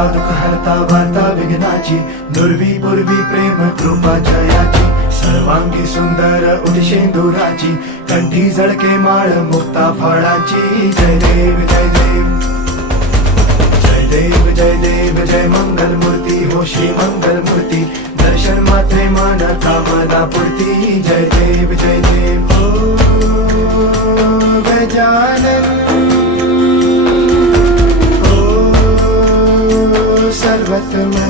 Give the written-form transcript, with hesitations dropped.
हरता दुःख हरता वार्ता विघ्नाची, दुर्वी पूर्वी प्रेम कृपा जयाची, सर्वांगी सुंदर उदिशेंदुराची, कंठी झळके माळ मुक्ता फळाची. जय देव जय देव जय देव जय देव जय मंगल मूर्ती हो श्री मंगल मूर्ती, दर्शन मात्रे मन कामना पूर्ती. जय देव जय देव हो गजानन हो सर्वतमन.